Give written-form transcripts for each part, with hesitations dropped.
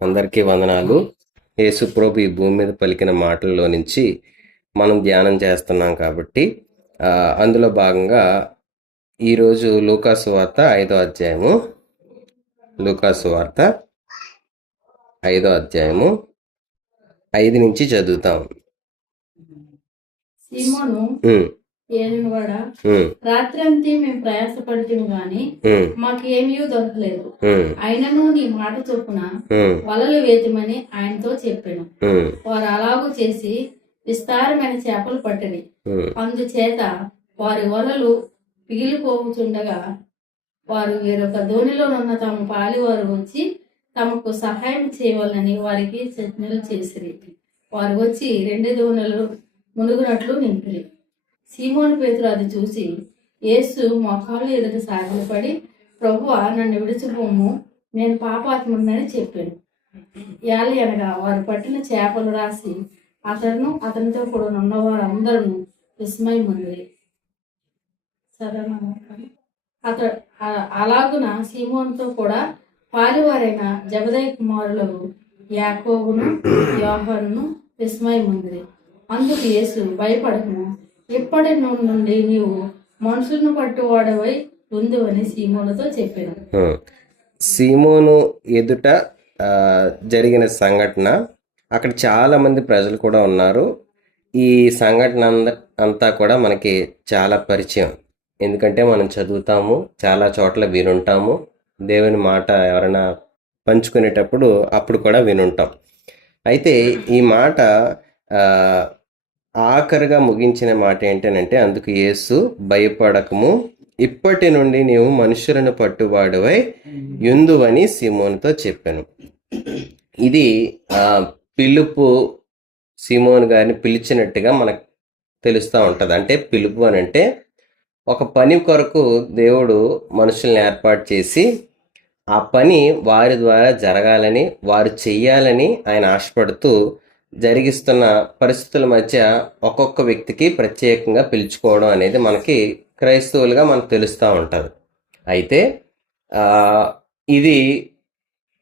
అందరికీ వందనాలు. యేసు ప్రభు ఈ భూమి మీద పలికిన మాటల్లో నుంచి మనం ధ్యానం చేస్తున్నాం కాబట్టి అందులో భాగంగా ఈరోజు లూకాసు వార్త 5వ అధ్యాయము, లూకాసు వార్త 5వ అధ్యాయము 5 నుంచి చదువుతాం. సీమోను ఏలినవాడా, రాత్రి అంతా మేము ప్రయాసపడితే గాని మాకు ఏమీ దొరకలేదు. ఆయనను నీ మాట చొప్పున వలలు వేతమని ఆయనతో చెప్పాను. వారు అలాగూ చేసి విస్తారమైన చేపలు పట్టిరి. అందుచేత వారి వలలు పిగిలిపోతుండగా వారు వేరొక దోణిలోనున్న తమ పాలివారు వచ్చి తమకు సహాయం చేయవాలని వారికి చర్చలు చేసిరి. వారు వచ్చి 2 దోణులు మునుగునట్లు నింపిరి. సీమోను పేతురు అది చూసి యేసు మోకాళ్ళ ఎదుట సాగిలపడి, ప్రభువా, నన్ను విడిచిపోము, నేను పాపాత్ముడినని చెప్పాను. అనగా వారు పట్టిన చేపలు రాసి అతనితో కూడా ఉన్నవారు అందరూ విస్మయముంది. అలాగున సీమోనుతో కూడా పాలివారైన జబదయి కుమారులకు యాకోబును యోహానును విస్మయముంది. అందుకు యేసు, భయపడకము, ఇప్పటి నుండి నీవు మనుషులను పట్టువాడవై ఉంది అని సీమోనుతో చెప్పాను. సీమోను ఎదుట జరిగిన సంఘటన, అక్కడ చాలా మంది ప్రజలు కూడా ఉన్నారు. ఈ సంఘటన అంతా కూడా మనకి చాలా పరిచయం. ఎందుకంటే మనం చదువుతాము, చాలా చోట్ల వినుంటాము. దేవుని మాట ఎవరైనా పంచుకునేటప్పుడు అప్పుడు కూడా వినుంటాం. అయితే ఈ మాట ఆఖరిగా ముగించిన మాట ఏంటనంటే, అందుకు యేసు, భయపడకము, ఇప్పటి నుండి నీవు మనుషులను పట్టువాడువై యుందువని సీమోనుతో చెప్పాను. ఇది పిలుపు, సీమోను గారిని పిలిచినట్టుగా మనకు తెలుస్తూ ఉంటుంది. అంటే పిలుపు అని అంటే ఒక పని కొరకు దేవుడు మనుషుల్ని ఏర్పాటు చేసి ఆ పని వారి ద్వారా జరగాలని, వారు చెయ్యాలని ఆయన ఆశపడుతూ జరిగిస్తున్న పరిస్థితుల మధ్య ఒక్కొక్క వ్యక్తికి ప్రత్యేకంగా పిలుచుకోవడం అనేది మనకి క్రైస్తవులుగా మనకు తెలుస్తూ ఉంటుంది. అయితే ఇది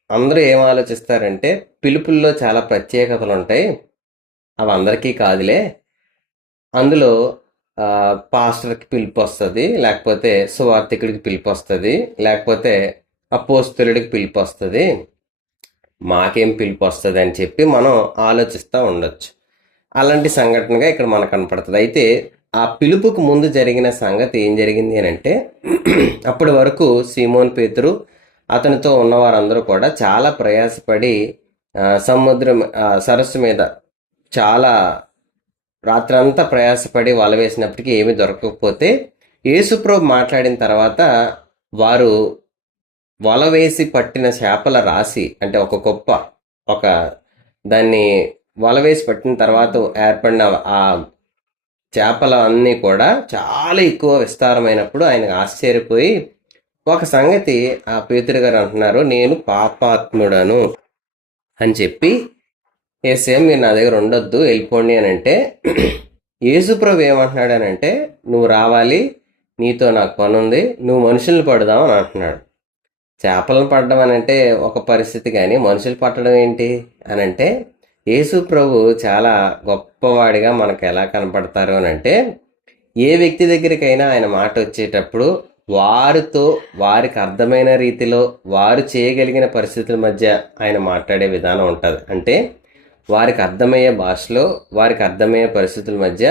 అందరూ ఏం ఆలోచిస్తారంటే, పిలుపుల్లో చాలా ప్రత్యేకతలు ఉంటాయి, అవి అందరికీ కాదులే. అందులో పాస్టర్కి పిలుపు వస్తుంది, లేకపోతే సువార్థికుడికి పిలుపు వస్తుంది, లేకపోతే అపోస్తలుడికి పిలుపు వస్తుంది, మాకేం పిలుపు వస్తుంది అని చెప్పి మనం ఆలోచిస్తూ ఉండొచ్చు. అలాంటి సంఘటనగా ఇక్కడ మనకు కనపడుతుంది. అయితే ఆ పిలుపుకు ముందు జరిగిన సంగతి ఏం జరిగింది అని అంటే, అప్పటి వరకు సీమోన్ పేతురు అతనితో ఉన్నవారందరూ కూడా చాలా ప్రయాసపడి సముద్రం సరస్సు మీద చాలా రాత్రంతా ప్రయాసపడి వల వేసినప్పటికీ ఏమీ దొరకకపోతే యేసుప్రభు మాట్లాడిన తర్వాత వారు వల వేసి పట్టిన చేపల రాశి, అంటే ఒక దాన్ని వల వేసి పట్టిన తర్వాత ఏర్పడిన ఆ చేపల అన్నీ కూడా చాలా ఎక్కువ విస్తారమైనప్పుడు ఆయన ఆశ్చర్యపోయి ఒక సంగతి ఆ పేతురు గారు అంటున్నారు, నేను పాపాత్ముడను అని చెప్పి, ఏసేం మీరు నా దగ్గర ఉండొద్దు, వెళ్ళిపోండి అని అంటే, యేసుప్రభు ఏమంటున్నాడు అని అంటే, నువ్వు రావాలి, నీతో నాకు పని ఉంది, నువ్వు మనుషుల్ని పడదామని అంటున్నాడు. చేపలను పడడం అని అంటే ఒక పరిస్థితి, కానీ మనుషులు పట్టడం ఏంటి అని అంటే, యేసు ప్రభు చాలా గొప్పవాడిగా మనకు ఎలా కనపడతారు అని అంటే, ఏ వ్యక్తి దగ్గరికైనా ఆయన మాట వచ్చేటప్పుడు వారితో వారికి అర్థమైన రీతిలో వారు చేయగలిగిన పరిస్థితుల మధ్య ఆయన మాట్లాడే విధానం ఉంటుంది. అంటే వారికి అర్థమయ్యే భాషలో వారికి అర్థమయ్యే పరిస్థితుల మధ్య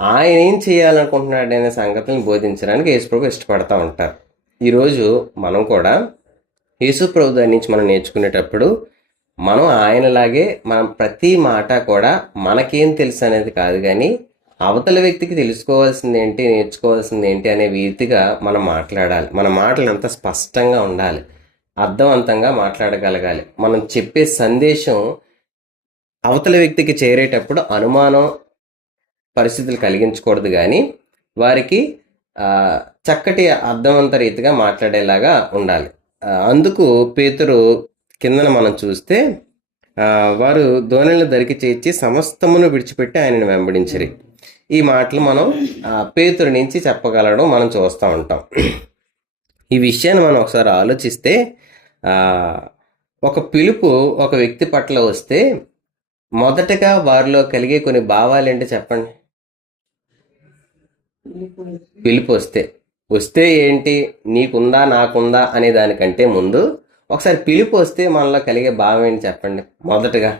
ఆయన ఏం చేయాలనుకుంటున్నాడనే సంగతులను బోధించడానికి యేసు ప్రభు ఇష్టపడతా ఉంటారు. ఈరోజు మనం కూడా యేసు ప్రభు దగ్గర నుంచి మనం నేర్చుకునేటప్పుడు మనం ఆయనలాగే మనం ప్రతి మాట కూడా మనకేం తెలుసు అనేది కాదు, కానీ అవతల వ్యక్తికి తెలుసుకోవాల్సింది ఏంటి, నేర్చుకోవాల్సింది ఏంటి అనే రీతిగా మనం మాట్లాడాలి. మన మాటలు అంత స్పష్టంగా ఉండాలి, అర్థవంతంగా మాట్లాడగలగాలి. మనం చెప్పే సందేశం అవతల వ్యక్తికి చేరేటప్పుడు అనుమానం పరిస్థితులు కలిగించకూడదు, కానీ వారికి చక్కటి అర్థవంత రీతిగా మాట్లాడేలాగా ఉండాలి. అందుకు పేతురు కిందన మనం చూస్తే, వారు దోణిలను దరికి చేర్చి సమస్తమును విడిచిపెట్టి ఆయనను వెంబడించిరి. ఈ మాటలు మనం పేతురు నుంచి చెప్పగలడం మనం చూస్తూ ఉంటాం. ఈ విషయాన్ని మనం ఒకసారి ఆలోచిస్తే ఒక పిలుపు ఒక వ్యక్తి పట్ల వస్తే మొదటగా వారిలో కలిగే కొన్ని భావాలు ఏంటి చెప్పండి. పిలుపు వస్తే ఏంటి, నీకుందా నాకుందా అనే దానికంటే ముందు ఒకసారి పిలుపు వస్తే మనలో కలిగే భావం ఏంటి చెప్పండి. మొదటగా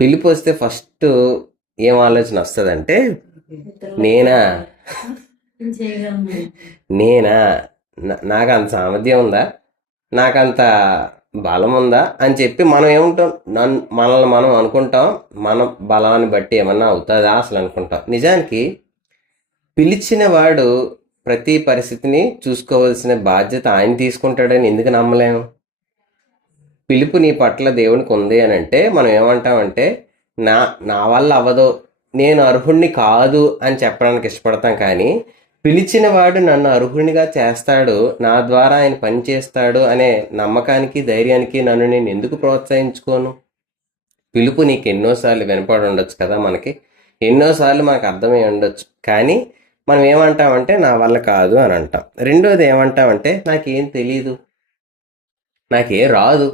పిలుపు వస్తే ఫస్ట్ ఏం ఆలోచన వస్తుందంటే, నేనా నేనా నాకు అంత సామర్థ్యం ఉందా, నాకంత బలం ఉందా అని చెప్పి మనం ఏముంటాం, మనల్ని మనం అనుకుంటాం. మన బలాన్ని బట్టి ఏమన్నా అవుతుందా అసలు అనుకుంటాం. నిజానికి పిలిచిన వాడు ప్రతి పరిస్థితిని చూసుకోవాల్సిన బాధ్యత ఆయన తీసుకుంటాడని ఎందుకు నమ్మలేము. పిలుపు నీ పట్ల దేవునికి ఉంది అని అంటే మనం ఏమంటామంటే, నా వల్ల అవ్వదు, నేను అర్హుణ్ణి కాదు అని చెప్పడానికి ఇష్టపడతాం. కానీ పిలిచిన వాడు నన్ను అర్హునిగా చేస్తాడు, నా ద్వారా ఆయన పని చేస్తాడు అనే నమ్మకానికి ధైర్యానికి నన్ను నేను ఎందుకు ప్రోత్సహించుకోను. పిలుపు నీకు ఎన్నోసార్లు వినపడి ఉండొచ్చు కదా, మనకి ఎన్నోసార్లు మనకు అర్థమై ఉండొచ్చు. కానీ మనం ఏమంటామంటే నా వల్ల కాదు అని అంటాం. రెండోది ఏమంటామంటే నాకేం తెలీదు, నాకేం రాదు,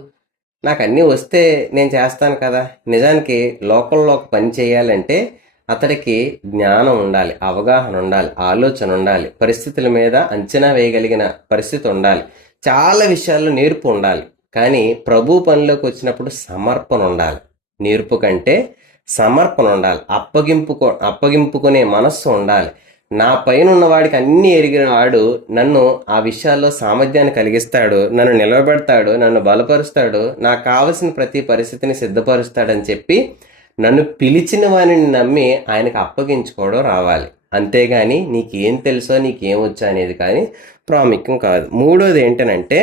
నాకు అన్నీ వస్తే నేను చేస్తాను కదా. నిజానికి లోకంలో ఒక పని చేయాలంటే అతడికి జ్ఞానం ఉండాలి, అవగాహన ఉండాలి, ఆలోచన ఉండాలి, పరిస్థితుల మీద అంచనా వేయగలిగిన పరిస్థితి ఉండాలి, చాలా విషయాల్లో నేర్పు ఉండాలి. కానీ ప్రభు పనిలోకి వచ్చినప్పుడు సమర్పణ ఉండాలి. నేర్పు కంటే సమర్పణ ఉండాలి, అప్పగింపుకునే మనస్సు ఉండాలి. నా పైన ఉన్నవాడికి అన్నీ ఎరిగిన వాడు నన్ను ఆ విషయాల్లో సామర్థ్యాన్ని కలిగిస్తాడు, నన్ను నిలబెడతాడు, నన్ను బలపరుస్తాడు, నాకు కావలసిన ప్రతి పరిస్థితిని సిద్ధపరుస్తాడని చెప్పి నన్ను పిలిచిన వాడిని నమ్మి ఆయనకు అప్పగించుకోవడం రావాలి. అంతేగాని నీకేం తెలుసో నీకేం వచ్చా అనేది కానీ ప్రాముఖ్యం కాదు. మూడోది ఏంటనంటే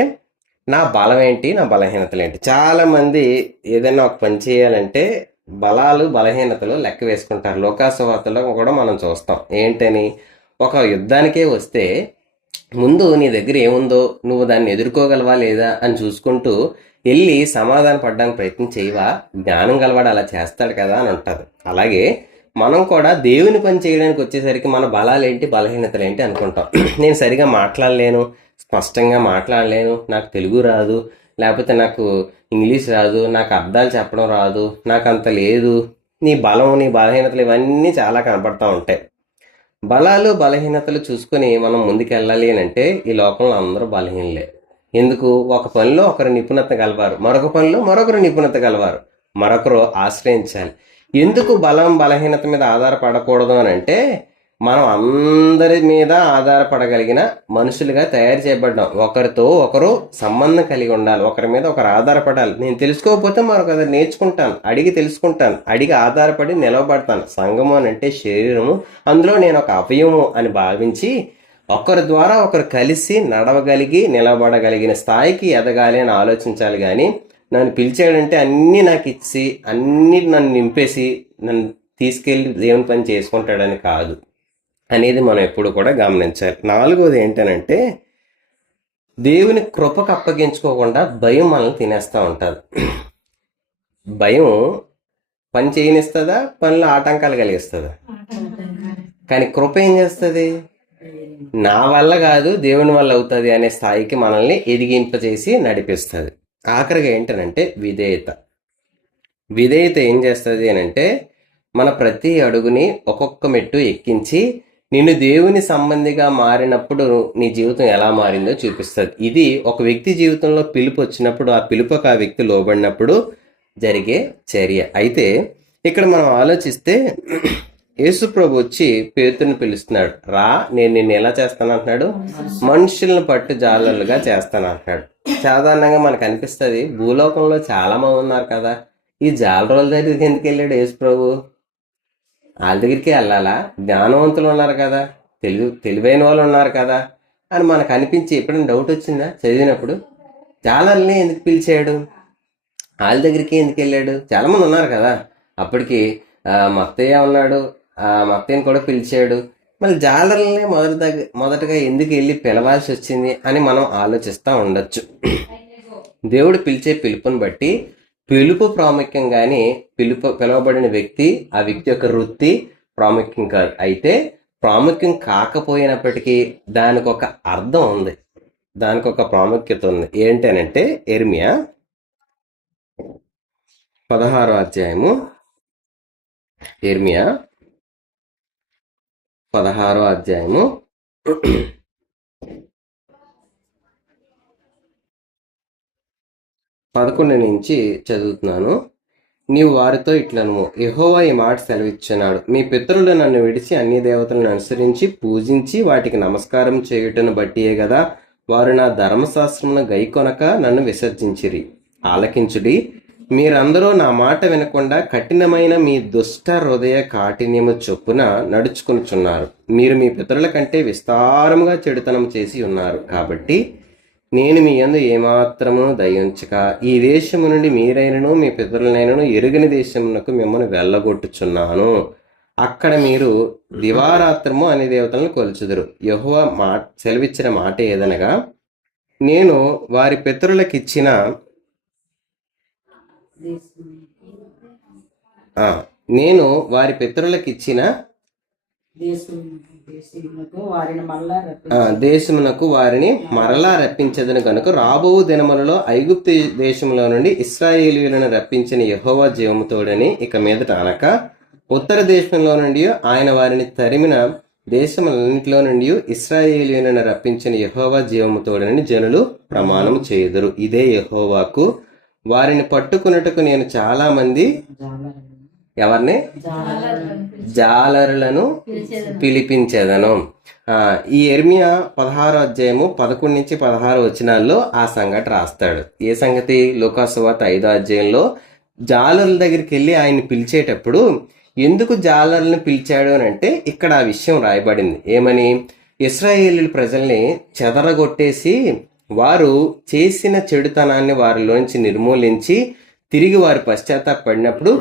నా బలం ఏంటి, నా బలహీనతలు ఏంటి. చాలామంది ఏదైనా ఒక పని చేయాలంటే బలాలు బలహీనతలు లెక్క వేసుకుంటారు. లోకాసువార్తలో కూడా మనం చూస్తాం. ఏంటని, ఒక యుద్ధానికే వస్తే ముందు నీ దగ్గర ఏముందో నువ్వు దాన్ని ఎదుర్కోగలవా లేదా అని చూసుకుంటూ వెళ్ళి సమాధాన పడడానికి ప్రయత్నం చేయవా, జ్ఞానం గలవాడు అలా చేస్తాడు కదా అని అంటారు. అలాగే మనం కూడా దేవుని పని చేయడానికి వచ్చేసరికి మన బలాలు ఏంటి బలహీనతలు ఏంటి అనుకుంటాం. నేను సరిగా మాట్లాడలేను, స్పష్టంగా మాట్లాడలేను, నాకు తెలుగు రాదు, లేకపోతే నాకు ఇంగ్లీష్ రాదు, నాకు అర్థాలు చెప్పడం రాదు, నాకు అంత లేదు. నీ బలం నీ బలహీనతలు ఇవన్నీ చాలా కనపడతా ఉంటాయి. బలాలు బలహీనతలు చూసుకొని మనం ముందుకెళ్ళాలి అని అంటే ఈ లోకంలో అందరూ బలహీనలే. ఎందుకు, ఒక పనిలో ఒకరు నిపుణత గలవారు, మరొక పనిలో మరొకరు నిపుణత గలవారు, మరొకరు ఆశ్రయించాలి. ఎందుకు బలం బలహీనత మీద ఆధారపడకూడదు అని అంటే మనం అందరి మీద ఆధారపడగలిగిన మనుషులుగా తయారు చేయబడ్డాం. ఒకరితో ఒకరు సంబంధం కలిగి ఉండాలి, ఒకరి మీద ఒకరు ఆధారపడాలి. నేను తెలుసుకోకపోతే మరొకరు నేర్చుకుంటాను, అడిగి తెలుసుకుంటాను, అడిగి ఆధారపడి నిలవబడతాను. సంఘము అని అంటే శరీరము, అందులో నేను ఒక అవయవము అని భావించి ఒకరి ద్వారా ఒకరు కలిసి నడవగలిగి నిలబడగలిగిన స్థాయికి ఎదగాలి అని ఆలోచించాలి. కానీ నన్ను పిలిచాడంటే అన్నీ నాకు ఇచ్చి అన్నీ నన్ను నింపేసి నన్ను తీసుకెళ్ళి దేవుని పని చేసుకుంటాడని కాదు అనేది మనం ఎప్పుడు కూడా గమనించాలి. నాలుగోది ఏంటనంటే దేవుని కృపకు అప్పగించుకోకుండా భయం మనల్ని తినేస్తూ ఉంటుంది. భయం పని చేయనిస్తుందా, పనిలో ఆటంకాలు కలిగిస్తుందా? కానీ కృప ఏం చేస్తుంది, నా వల్ల కాదు దేవుని వల్ల అవుతుంది అనే స్థాయికి మనల్ని ఎదిగింపచేసి నడిపిస్తుంది. ఆఖరిగా ఏంటనంటే విధేయత ఏం చేస్తుంది అని అంటే మన ప్రతి అడుగుని ఒక్కొక్క మెట్టు ఎక్కించి నిన్ను దేవుని సంబంధిగా మారినప్పుడు నీ జీవితం ఎలా మారిందో చూపిస్తుంది. ఇది ఒక వ్యక్తి జీవితంలో పిలుపు వచ్చినప్పుడు, ఆ పిలుపుకు ఆ వ్యక్తి లోబడినప్పుడు జరిగే చర్య. అయితే ఇక్కడ మనం ఆలోచిస్తే యేసు ప్రభు వచ్చి పేతురుని పిలుస్తున్నాడు, రా నేను నిన్ను ఎలా చేస్తాను అంటున్నాడు, మనుషులను పట్టు జాలరులుగా చేస్తాను అంటున్నాడు. సాధారణంగా మనకు అనిపిస్తుంది భూలోకంలో చాలా మంది ఉన్నారు కదా, ఈ జాలరుల దగ్గరికి ఎందుకు వెళ్ళాడు యేసు ప్రభు? వాళ్ళ దగ్గరికి వెళ్ళాలా? జ్ఞానవంతులు ఉన్నారు కదా, తెలివైన వాళ్ళు ఉన్నారు కదా అని మనకు అనిపించి ఎప్పుడైనా డౌట్ వచ్చిందా చదివినప్పుడు? జాలర్ని ఎందుకు పిలిచాడు, వాళ్ళ దగ్గరికి ఎందుకు వెళ్ళాడు? చాలామంది ఉన్నారు కదా. అప్పటికి మత్తయ్య ఉన్నాడు, మత్తయ్యని కూడా పిలిచాడు. మళ్ళీ జాలర్లని మొదటగా ఎందుకు వెళ్ళి పిలవాల్సి వచ్చింది అని మనం ఆలోచిస్తూ ఉండొచ్చు. దేవుడు పిలిచే పిలుపుని బట్టి పిలుపు ప్రాముఖ్యం, కానీ పిలువబడిన వ్యక్తి, ఆ వ్యక్తి యొక్క వృత్తి ప్రాముఖ్యం కాదు. అయితే ప్రాముఖ్యం కాకపోయినప్పటికీ దానికి ఒక అర్థం ఉంది. దానికి ఒక ప్రాముఖ్యత ఉంది. ఏంటనంటే ఇర్మియా 16వ అధ్యాయము, ఇర్మియా 16వ అధ్యాయము 11 నుంచి చదువుతున్నాను. నీవు వారితో ఇట్లనుము, యెహోవా ఈ మాట సెలవిచ్చున్నాడు, మీ పితరులు నన్ను విడిచి అన్య దేవతలను అనుసరించి పూజించి వాటికి నమస్కారం చేయుటను బట్టియే గదా వారు నా ధర్మశాస్త్రమును గైకొనక నన్ను విసర్జించిరి. ఆలకించుడి, మీరందరూ నా మాట వినకుండా కఠినమైన మీ దుష్ట హృదయ కాఠిన్యము చొప్పున నడుచుకొనుచున్నారు. మీరు మీ పితరుల కంటే విస్తారముగా చెడుతనం చేసి ఉన్నారు. కాబట్టి నేను మీ యందు ఏమాత్రము దయించక ఈ దేశము నుండి మీరైనను మీ పితరులనైనను ఎరుగని దేశమునకు మిమ్మల్ని వెళ్ళగొట్టుచున్నాను. అక్కడ మీరు దివారాత్రము అనే దేవతలను కొలుచుదురు. యెహోవా సెలవిచ్చిన మాట ఏదనగా, నేను వారి పితరులకిచ్చిన నేను వారి పితరులకిచ్చిన దేశమునకు వారిని మరలా రప్పించదను కనుక రాబో దినములలో ఐగుప్తు దేశంలో నుండి ఇశ్రాయేలీయులను రప్పించిన యెహోవా జీవముతోడని ఇక మీదట అనక, ఉత్తర దేశంలో నుండి ఆయన వారిని తరిమిన దేశములన్నింటిలో నుండి ఇశ్రాయేలీయులను రప్పించిన యెహోవా జీవముతోడని జనులు ప్రమాణం చేయుదురు. ఇదే యెహోవాకు వారిని పట్టుకున్నట్టుకు నేను చాలా మంది ఎవరిని జాలరులను పిలిపించేదను. ఈ ఇర్మియా 16వ అధ్యాయము 11 నుంచి 16 వచనాల్లో ఆ సంగతి రాస్తాడు. ఏ సంగతి? లూకాసు సువార్త 5వ అధ్యాయంలో జాలరుల దగ్గరికి వెళ్ళి ఆయన్ని పిలిచేటప్పుడు ఎందుకు జాలరులను పిలిచాడు అని అంటే ఇక్కడ ఆ విషయం రాయబడింది. ఏమని? ఇశ్రాయేలు ప్రజల్ని చెదరగొట్టేసి వారు చేసిన చెడుతనాన్ని వారిలోంచి నిర్మూలించి తిరిగి వారు పశ్చాత్తాపడినప్పుడు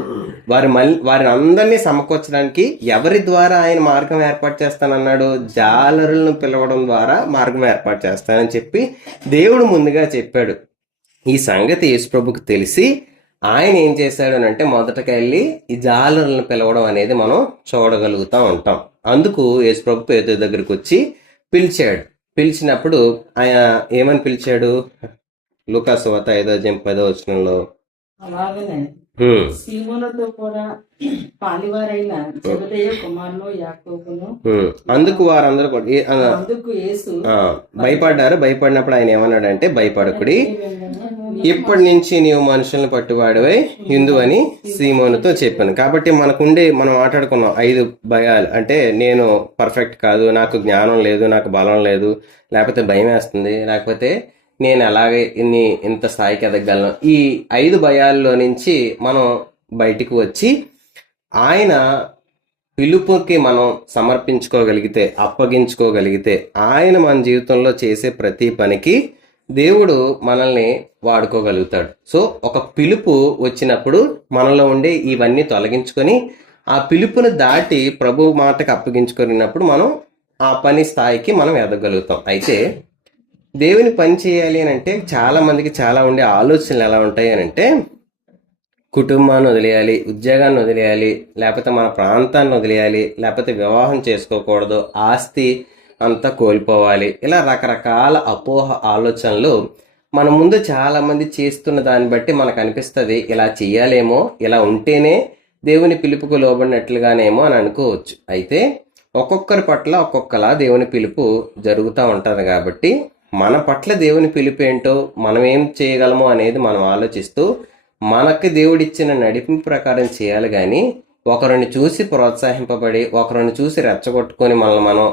వారిని అందరినీ సమకూర్చడానికి ఎవరి ద్వారా ఆయన మార్గం ఏర్పాటు చేస్తానన్నాడు? జాలరులను పిలవడం ద్వారా మార్గం ఏర్పాటు చేస్తానని చెప్పి దేవుడు ముందుగా చెప్పాడు. ఈ సంగతి యేసుప్రభుకు తెలిసి ఆయన ఏం చేశాడు అని అంటే మొదటగా వెళ్ళి ఈ జాలరులను పిలవడం అనేది మనం చూడగలుగుతూ ఉంటాం. అందుకు యేసుప్రభు పేతురు దగ్గరికి వచ్చి పిలిచాడు. పిలిచినప్పుడు ఆయన ఏమని పిలిచాడు? లూకాసు సువార్త 5వ అధ్యాయం 10వ వచనంలో, అలాగనే సీమోనుతో కూడా పాలివారైన జెబెదయి కుమారులు యాకోబును అందుకు వారందరూ కూడా అందుకు యేసు భయపడ్డారు. భయపడినప్పుడు ఆయన ఏమన్నాడంటే, భయపడకుడి, ఇప్పటి నుంచి నీవు మనుషులను పట్టువాడివై హిందూ అని సీమోనుతో చెప్పాను. కాబట్టి మనం మాట్లాడుకున్నాం 5 భయాలు. అంటే నేను పర్ఫెక్ట్ కాదు, నాకు జ్ఞానం లేదు, నాకు బలం లేదు, లేకపోతే భయం వేస్తుంది, లేకపోతే నేను అలాగే ఇంత స్థాయికి ఎదగలను. ఈ 5 భయాల్లో నుంచి మనం బయటికి వచ్చి ఆయన పిలుపుకి మనం సమర్పించుకోగలిగితే, అప్పగించుకోగలిగితే, ఆయన మన జీవితంలో చేసే ప్రతి పనికి దేవుడు మనల్ని వాడుకోగలుగుతాడు. సో ఒక పిలుపు వచ్చినప్పుడు మనలో ఉండే ఇవన్నీ తొలగించుకొని ఆ పిలుపును దాటి ప్రభు మాటకు అప్పగించుకున్నప్పుడు మనం ఆ పని స్థాయికి మనం ఎదగలుగుతాం. అయితే దేవుని పని చేయాలి అని అంటే చాలా మందికి చాలా ఉండే ఆలోచనలు ఎలా ఉంటాయి అని అంటే, కుటుంబాన్ని వదిలేయాలి, ఉద్యోగాన్ని వదిలేయాలి, లేకపోతే మన ప్రాంతాన్ని వదిలేయాలి, లేకపోతే వివాహం చేసుకోకూడదు, ఆస్తి అంతా కోల్పోవాలి, ఇలా రకరకాల అపోహ ఆలోచనలు మన ముందు చాలా మంది చేస్తున్న దాన్ని బట్టి మనకు అనిపిస్తుంది ఇలా చెయ్యాలేమో, ఇలా ఉంటేనే దేవుని పిలుపుకు లోబడినట్లుగానేమో అని అనుకోవచ్చు. అయితే ఒక్కొక్కరి పట్ల ఒక్కొక్కలా దేవుని పిలుపు జరుగుతూ ఉంటుంది. కాబట్టి మన పట్ల దేవుని పిలుపు ఏంటో, మనం ఏం చేయగలమో అనేది మనం ఆలోచిస్తూ మనకి దేవుడిచ్చిన నడిపింపు ప్రకారం చేయాలి. కానీ ఒకరిని చూసి ప్రోత్సహింపబడి, ఒకరిని చూసి రెచ్చగొట్టుకొని మనం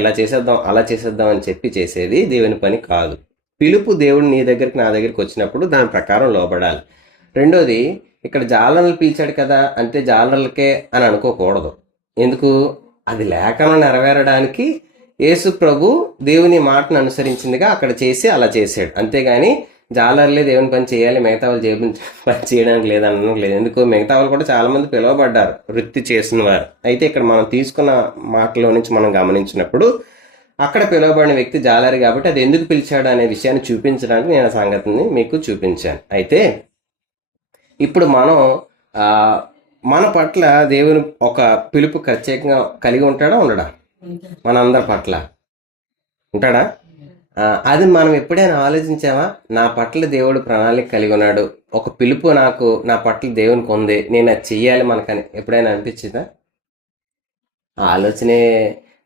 ఇలా చేసేద్దాం, అలా చేసేద్దాం అని చెప్పి చేసేది దేవుని పని కాదు. పిలుపు దేవుడు నీ దగ్గరికి, నా దగ్గరికి వచ్చినప్పుడు దాని ప్రకారం లోబడాలి. రెండోది, ఇక్కడ జాలర్లు పిలిచాడు కదా అంటే జాలర్లకే అని అనుకోకూడదు. ఎందుకు? అది లేఖనం నెరవేరడానికి యేసు ప్రభు దేవుని మాటను అనుసరించిందిగా అక్కడ చేసి అలా చేశాడు. అంతేగాని జాలర్లే దేవుని పని చేయాలి, మిగతా వాళ్ళు దేవుని పని చేయడానికి లేదనడం లేదు. ఎందుకు? మిగతా వాళ్ళు కూడా చాలా మంది పిలువబడ్డారు, వృత్తి చేసిన వారు. అయితే ఇక్కడ మనం తీసుకున్న మాటలో నుంచి మనం గమనించినప్పుడు అక్కడ పిలువబడిన వ్యక్తి జాలరి కాబట్టి అది ఎందుకు పిలిచాడు అనే విషయాన్ని చూపించడానికి నేను ఆ సంగతిని మీకు చూపించాను. అయితే ఇప్పుడు మనం మన పట్ల దేవుని ఒక పిలుపు ప్రత్యేకంగా కలిగి ఉంటాడా, ఉండడా? మనందరి పట్ల ఉంటాడా? అది మనం ఎప్పుడైనా ఆలోచించామా? నా పట్ల దేవుడు ప్రణాళిక కలిగి ఉన్నాడు, ఒక పిలుపు నాకు నా పట్ల దేవునికి ఉంది, నేను అది చెయ్యాలి మనకని ఎప్పుడైనా అనిపించిందా? ఆలోచనే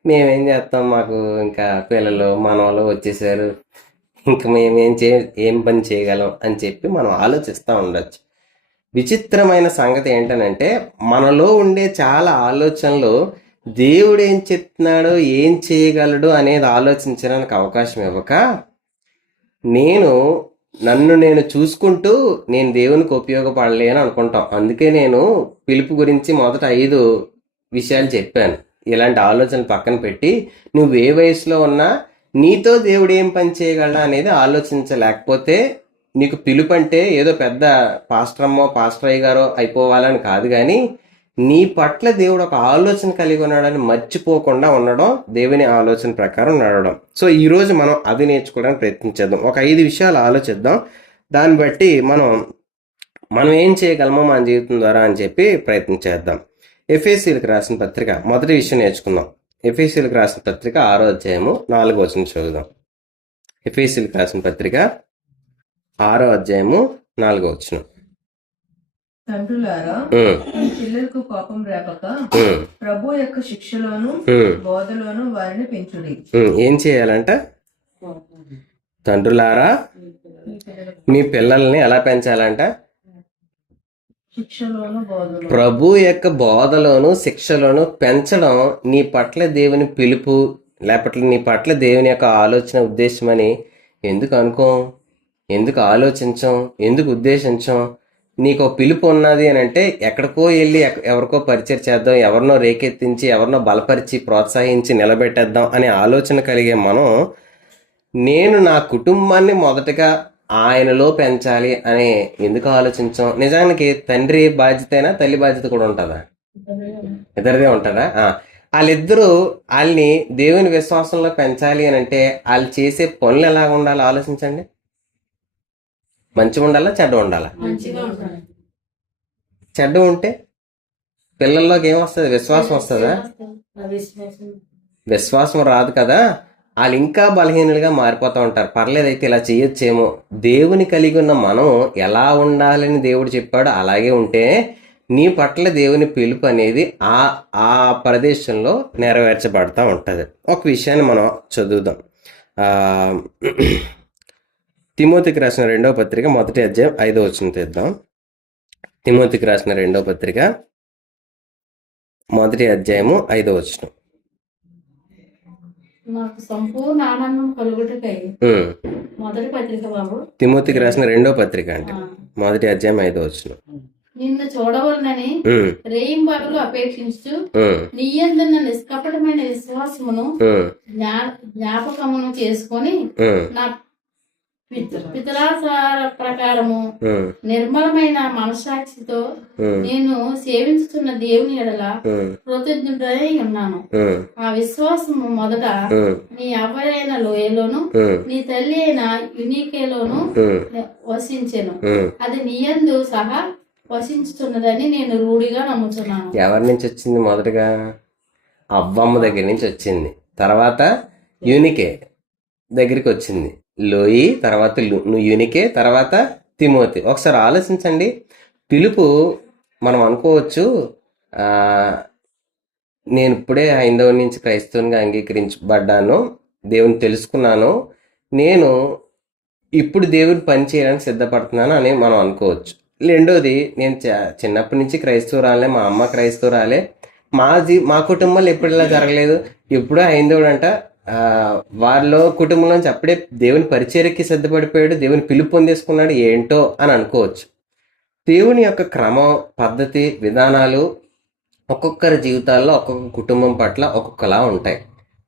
మేమేం చేస్తాం, మాకు ఇంకా పిల్లలు మనవాళ్ళు వచ్చేసారు, ఇంక మేమేం ఏం పని చేయగలం అని చెప్పి మనం ఆలోచిస్తూ ఉండొచ్చు. విచిత్రమైన సంగతి ఏంటనంటే మనలో ఉండే చాలా ఆలోచనలు దేవుడు ఏం చెప్తున్నాడో ఏం చేయగలడు అనేది ఆలోచించడానికి అవకాశం ఇవ్వక, నన్ను నేను చూసుకుంటూ నేను దేవునికి ఉపయోగపడలే అని అనుకుంటాం. అందుకే నేను పిలుపు గురించి మొదట 5 విషయాలు చెప్పాను. ఇలాంటి ఆలోచనలు పక్కన పెట్టి నువ్వు ఏ వయసులో ఉన్నా నీతో దేవుడు ఏం పని చేయగలడా అనేది ఆలోచించలేకపోతే, నీకు పిలుపు అంటే ఏదో పెద్ద పాస్టర్ అయ్య గారో అయిపోవాలని కాదు, కానీ నీ పట్ల దేవుడు ఒక ఆలోచన కలిగి ఉన్నాడని మర్చిపోకుండా ఉండడం, దేవుని ఆలోచన ప్రకారం నడవడం. సో ఈరోజు మనం అది నేర్చుకోవడానికి ప్రయత్నించేద్దాం. ఒక 5 విషయాలు ఆలోచిద్దాం. దాన్ని బట్టి మనం ఏం చేయగలమో మన జీవితం ద్వారా అని చెప్పి ప్రయత్నించేద్దాం. ఎఫెసీయులకు రాసిన పత్రిక మొదటి విషయం నేర్చుకుందాం. ఎఫెసీయులకు రాసిన పత్రిక 6వ అధ్యాయము 4వ వచనం చదువుదాం. ఎఫెసీయులకు రాసిన పత్రిక 6వ అధ్యాయము 4వ వచనం. తండ్రులారా, మీ పిల్లలకు కోపం రేపక ప్రభు యొక్క శిక్షలోను బోధలోను వారిని పెంచుడి. ఏం చేయాలంట? తండ్రులారా, మీ పిల్లల్ని ఎలా పెంచాలంట? శిక్షలోను బోధలో. ప్రభు యొక్క బోధలోను శిక్షలోను పెంచడం నీ పట్ల దేవుని పిలుపు, లేకపోతే నీ పట్ల దేవుని యొక్క ఆలోచన ఉద్దేశం అని ఎందుకు అనుకోం, ఎందుకు ఆలోచించం, ఎందుకు ఉద్దేశించం? నీకు పిలుపు ఉన్నది అని అంటే ఎక్కడికో వెళ్ళి ఎవరికో పరిచయం చేద్దాం, ఎవరినో రేకెత్తించి ఎవరినో బలపరిచి ప్రోత్సహించి నిలబెట్టేద్దాం అనే ఆలోచన కలిగే మనం, నేను నా కుటుంబాన్ని మొదటగా ఆయనలో పెంచాలి అని ఎందుకు ఆలోచించాం? నిజానికి తండ్రి బాధ్యతైనా తల్లి బాధ్యత కూడా ఉంటుందా? ఇద్దరిదే ఉంటుందా? వాళ్ళని దేవుని విశ్వాసంలో పెంచాలి అని అంటే వాళ్ళు చేసే పనులు ఎలా ఉండాలో ఆలోచించండి. మంచిగా ఉండాలా, చెడ్డ ఉండాలా? చెడ్డ ఉంటే పిల్లల్లోకి ఏమొస్తుంది? విశ్వాసం వస్తుందా? విశ్వాసం రాదు కదా. వాళ్ళు ఇంకా బలహీనులుగా మారిపోతూ ఉంటారు. పర్లేదైతే ఇలా చేయొచ్చేమో. దేవుని కలిగి ఉన్న మనం ఎలా ఉండాలని దేవుడు చెప్పాడో అలాగే ఉంటే నీ పట్ల దేవుని పిలుపు అనేది ఆ ప్రదేశంలో నెరవేర్చబడతా ఉంటుంది. ఒక విషయాన్ని మనం చదువుదాం. తిమోతికి రాసిన 2వ పత్రిక మొదటి అధ్యాయం 5వ వచనం తెద్దాం. తిమోతికి రాసిన 2వ పత్రిక మొదటి అధ్యాయము 5వ వచనం. నాకు సంపూర్ణ ఆనందం కలుగుటకై మొదటి పత్రిక బాబు, తిమోతికి రాసిన 2వ పత్రిక అంటే మొదటి అధ్యాయం 5వ వచనం. నిన్ను చూడవలనని రేయింబగలు అపేక్షించు నీ యందున్న నిష్కపటమైన విశ్వాసమును జ్ఞాపకమును చేసుకొని నా పితరాచార ప్రకారము నిర్మలమైన మనసాక్షితో నేను సేవించుతున్న దేవుని ఎడల కృతజ్ఞుడై ఉన్నాను. ఆ విశ్వాసము మొదట నీ అవ్వైన లోయలోను నీ తల్లి అయిన యునికేలోను వసించెను. అది నీయందు సహా వసించుతున్నదని నేను రూఢిగా నమ్ముతున్నాను. ఎవరి నుంచి వచ్చింది? మొదటగా అవ్వమ్మ దగ్గర నుంచి వచ్చింది. తర్వాత యూనికే దగ్గరికి వచ్చింది, లోయి, తర్వాత యూనికే, తర్వాత తిమోతి. ఒకసారి ఆలోచించండి. పిలుపు మనం అనుకోవచ్చు, నేను ఇప్పుడే హైందవం నుంచి క్రైస్తవునిగా అంగీకరించబడ్డాను, దేవుని తెలుసుకున్నాను, నేను ఇప్పుడు దేవుని పని చేయడానికి సిద్ధపడుతున్నాను అని మనం అనుకోవచ్చు. రెండోది, నేను చిన్నప్పటి నుంచి క్రైస్తవురాలే, మా అమ్మ క్రైస్తవురాలే, మా కుటుంబంలో ఎప్పుడు ఇలా జరగలేదు, ఎప్పుడో హైందవుడు అంట, వాళ్ళ కుటుంబంలోంచి అప్పుడే దేవుని పరిచర్యకి సిద్ధపడిపోయాడు, దేవుని పిలుపు పొందేసుకున్నాడు, ఏంటో అని అనుకోవచ్చు. దేవుని యొక్క క్రమం, పద్ధతి, విధానాలు ఒక్కొక్కరి జీవితాల్లో ఒక్కొక్క కుటుంబం పట్ల ఒక్కొక్కలా ఉంటాయి.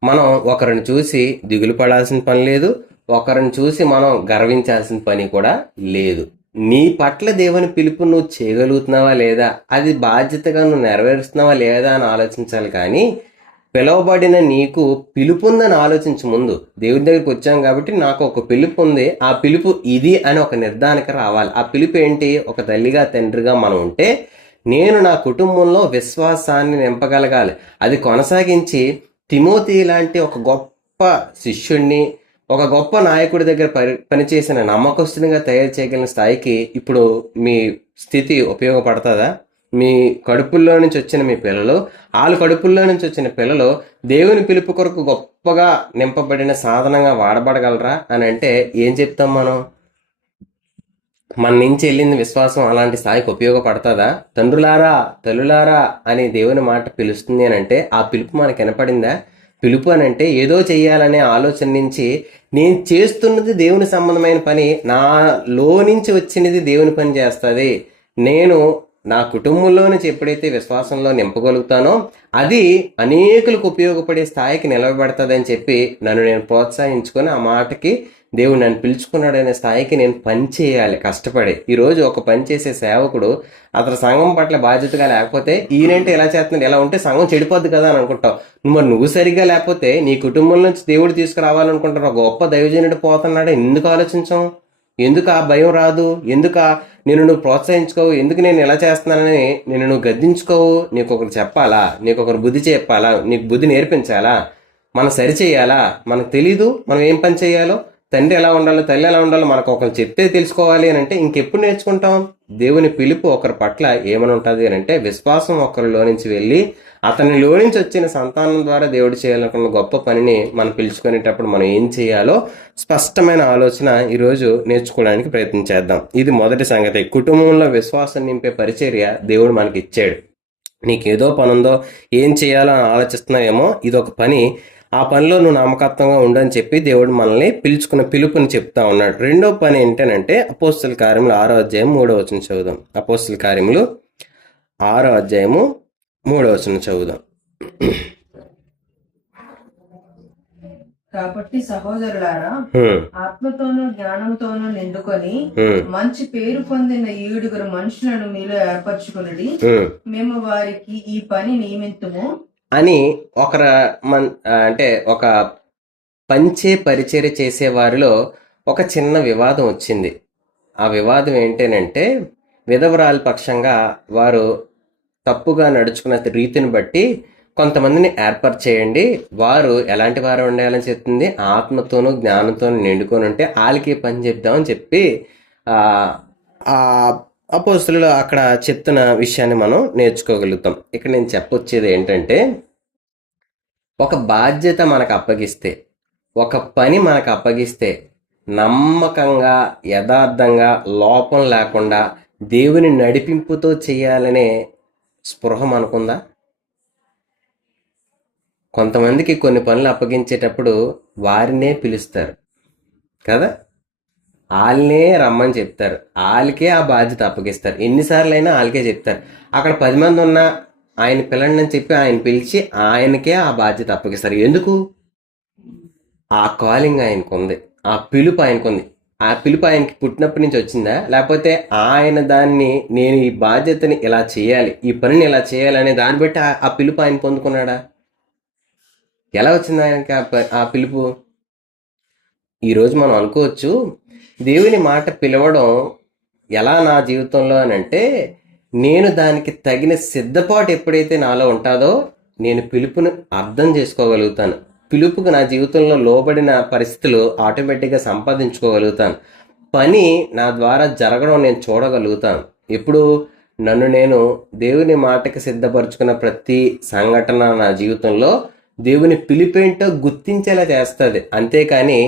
మనం ఒకరిని చూసి దిగులు పడాల్సిన పని లేదు, ఒకరిని చూసి మనం గర్వించాల్సిన పని కూడా లేదు. నీ పట్ల దేవుని పిలుపు నువ్వు చేయగలుగుతున్నావా లేదా, అది బాధ్యతగా నువ్వు నెరవేరుస్తున్నావా లేదా అని ఆలోచించాలి. కానీ పిలువబడిన నీకు పిలుపు ఉందని ఆలోచించు. ముందు దేవుడి దగ్గరికి వచ్చాం కాబట్టి నాకు ఒక పిలుపు ఉంది, ఆ పిలుపు ఇది అని ఒక నిర్ధారణకి రావాలి. ఆ పిలుపు ఏంటి? ఒక తల్లిగా తండ్రిగా మనం ఉంటే నేను నా కుటుంబంలో విశ్వాసాన్ని నింపగలగాలి. అది కొనసాగించి తిమోతి లాంటి ఒక గొప్ప శిష్యుణ్ణి, ఒక గొప్ప నాయకుడి దగ్గర పనిచేసిన నమ్మకస్తునిగా తయారు చేయగలిగిన స్థాయికి ఇప్పుడు మీ స్థితి ఉపయోగపడుతుందా? మీ కడుపుల్లో నుంచి వచ్చిన మీ పిల్లలు, వాళ్ళ కడుపుల్లో నుంచి వచ్చిన పిల్లలు దేవుని పిలుపు కొరకు గొప్పగా నింపబడిన సాధనంగా వాడబడగలరా అని అంటే ఏం చెప్తాం మనం? మన నుంచి వెళ్ళింది విశ్వాసం అలాంటి స్థాయికి ఉపయోగపడుతుందా? తండ్రులారా, తల్లులారా అని దేవుని మాట పిలుస్తుంది అని అంటే ఆ పిలుపు మనకు వినపడిందా? పిలుపు అని అంటే ఏదో చెయ్యాలనే ఆలోచన నుంచి నేను చేస్తున్నది దేవుని సంబంధమైన పని, నాలో నుంచి వచ్చినది దేవుని పని చేస్తుంది. నేను నా కుటుంబంలో నుంచి ఎప్పుడైతే విశ్వాసంలో నింపగలుగుతానో అది అనేకులకు ఉపయోగపడే స్థాయికి నిలబెడతాదని అని చెప్పి నన్ను నేను ప్రోత్సహించుకొని ఆ మాటకి దేవుడు నన్ను పిలుచుకున్నాడనే స్థాయికి నేను పని చేయాలి కష్టపడి. ఈరోజు ఒక పని చేసే సేవకుడు అతను సంఘం పట్ల బాధ్యతగా లేకపోతే ఈయనంటే ఎలా చేస్తున్నాడు, ఎలా ఉంటే సంఘం చెడిపోద్ది కదా అని అనుకుంటావు. మరి నువ్వు సరిగ్గా లేకపోతే నీ కుటుంబం నుంచి దేవుడు తీసుకురావాలనుకుంటారు, ఒక గొప్ప దైవజనుడు పోతున్నాడు, ఎందుకు ఆలోచించాం? ఎందుకు ఆ భయం రాదు? ఎందుకు నేను నువ్వు ప్రోత్సహించుకోవు? ఎందుకు నేను ఎలా చేస్తున్నానని నేను నువ్వు గద్దించుకోవు? నీకు ఒకరు చెప్పాలా? నీకు ఒకరు బుద్ధి చెప్పాలా? నీకు బుద్ధి నేర్పించాలా? మనం సరిచేయాలా? మనకు తెలీదు మనం ఏం పని చేయాలో? తండ్రి ఎలా ఉండాలో, తల్లి ఎలా ఉండాలో మనకు ఒకరు చెప్తే తెలుసుకోవాలి అని అంటే ఇంకెప్పుడు నేర్చుకుంటాం? దేవుని పిలుపు ఒకరి పట్ల ఏమని ఉంటుంది అని అంటే విశ్వాసం ఒకరిలో నుంచి వెళ్ళి అతనిలో నుంచి వచ్చిన సంతానం ద్వారా దేవుడు చేయాలనుకున్న గొప్ప పనిని మనం పిలుచుకునేటప్పుడు మనం ఏం చేయాలో స్పష్టమైన ఆలోచన ఈరోజు నేర్చుకోవడానికి ప్రయత్నించేద్దాం. ఇది మొదటి సంగతి. కుటుంబంలో విశ్వాసం నింపే పరిచర్య దేవుడు మనకి ఇచ్చాడు. నీకేదో పని ఉందో, ఏం చేయాలో అని ఆలోచిస్తున్నావేమో, ఇదొక పని. ఆ పనిలో నువ్వు నమ్మకత్వంగా ఉండని చెప్పి దేవుడు మనల్ని పిలుచుకున్న పిలుపుని చెప్తా ఉన్నాడు. రెండో పని ఏంటంటే అపోస్తల కార్యములు 6వ అధ్యాయం 3వ వచనం చదువుదాం. అపోస్తల కార్యములు 6వ అధ్యాయము 3వ వచనం చదువుదాం. కాబట్టి సహోదరులారా, ఆత్మతోనూ జ్ఞానంతోనూ నిండుకొని మంచి పేరు పొందిన 7 మనుషులను మీలో ఏర్పరచుకుని మేము వారికి ఈ పని నియమింతుము అని అంటే ఒక పంచే పరిచర్య చేసే వారిలో ఒక చిన్న వివాదం వచ్చింది. ఆ వివాదం ఏంటంటే విధవరాల పక్షంగా వారు తప్పుగా నడుచుకున్న రీతిని బట్టి కొంతమందిని ఏర్పరిచేయండి, వారు ఎలాంటి వారు ఉండాలని చెప్తుంది, ఆత్మతోనూ జ్ఞానంతోనూ నిండుకొని ఉంటే వాళ్ళకి పని చెప్దామని చెప్పి ఆ అపోస్తలులు అక్కడ చెప్తున్న విషయాన్ని మనం నేర్చుకోగలుగుతాం. ఇక్కడ నేను చెప్పొచ్చేది ఏంటంటే ఒక బాధ్యత మనకు అప్పగిస్తే, ఒక పని మనకు అప్పగిస్తే నమ్మకంగా, యథార్థంగా, లోపం లేకుండా దేవుని నడిపింపుతో చేయాలనే స్పృహ మనకుందా? కొంతమందికి కొన్ని పనులు అప్పగించేటప్పుడు వారినే పిలుస్తారు కదా, వాళ్ళనే రమ్మని చెప్తారు, వాళ్ళకే ఆ బాధ్యత అప్పగిస్తారు. ఎన్నిసార్లు అయినా వాళ్ళకే చెప్తారు. అక్కడ 10 మంది ఉన్నా ఆయన పిల్లండి అని చెప్పి ఆయన పిలిచి ఆయనకే ఆ బాధ్యత అప్పగిస్తారు. ఎందుకు? ఆ కాలింగ్ ఆయనకు ఉంది, ఆ పిలుపు ఆయనకు ఉంది. ఆ పిలుపు ఆయనకి పుట్టినప్పటి నుంచి వచ్చిందా, లేకపోతే ఆయన దాన్ని నేను ఈ బాధ్యతని ఇలా చేయాలి, ఈ పనిని ఇలా చేయాలనే దాన్ని బట్టి ఆ పిలుపు ఆయన పొందుకున్నాడా? ఎలా వచ్చింది ఆయనకి ఆ పిలుపు? ఈరోజు మనం అనుకోవచ్చు దేవుని మాట పిలవడం ఎలా నా జీవితంలో అని అంటే నేను దానికి తగిన సిద్ధపాటు ఎప్పుడైతే నాలో ఉంటుందో నేను పిలుపును అర్థం చేసుకోగలుగుతాను. పిలుపుకు నా జీవితంలో లోబడిన పరిస్థితులు ఆటోమేటిక్గా సంపాదించుకోగలుగుతాను. పని నా ద్వారా జరగడం నేను చూడగలుగుతాను. ఇప్పుడు నన్ను నేను దేవుని మాటకి సిద్ధపరచుకున్న ప్రతి సంఘటన నా జీవితంలో దేవుని పిలుపేంటో గుర్తించేలా చేస్తుంది. అంతేకాని